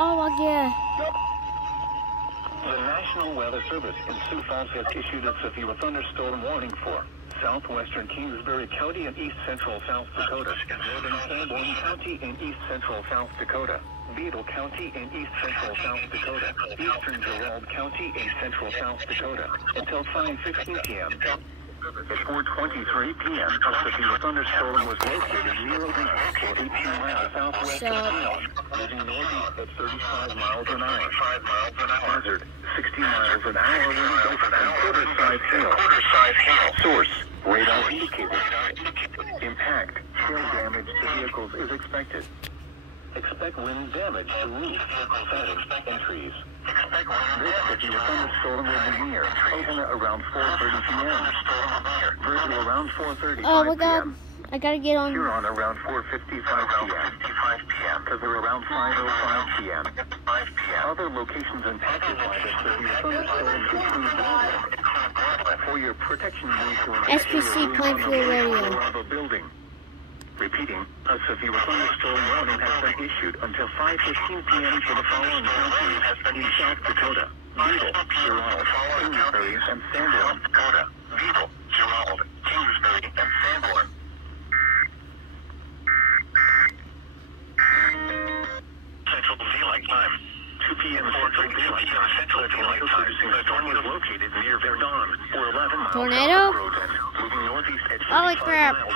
Oh my God. The National Weather Service in Sioux Falls has issued a severe thunderstorm warning for southwestern Kingsbury County and east central South Dakota, northern Sanborn County and east central South Dakota, Beadle County and east central South Dakota, eastern Gerald County and central South Dakota, until 5:15 p.m. At 4:23 p.m., a severe thunderstorm was located near a reef 18 miles southwest of town, moving northeast at 35 miles an hour. Hazard, 60 miles an hour wind gusts and quarter-size hail. Source, radar indicated. Impact, hail damage to vehicles is expected. Expect wind damage to roofs, siding, and trees. This severe thunderstorm will be near Oakland around 4:30 p.m. Virgil around 4:35 Oh my God. p.m. I gotta get on. Huron around 4:55 p.m. Kazoo around 5:05 p.m. Other locations impacted by this severe thunderstorm include Broadway. For your protection, you need to SPC Plainfield Radio. Building. Repeating, a severe thunderstorm warning has been issued until 5:15 p.m. for the following counties in South Dakota: Beadle, Gerald, Kingsbury, and Sanborn. Beadle, Gerald, Kingsbury, and Sanborn. Central Daylight Time. 2 p.m. Central Daylight Time. Central Daylight Time. The storm was located near Verdun, or 11 miles Tornado? south of Roden, moving northeast at Holy 35 crap. miles.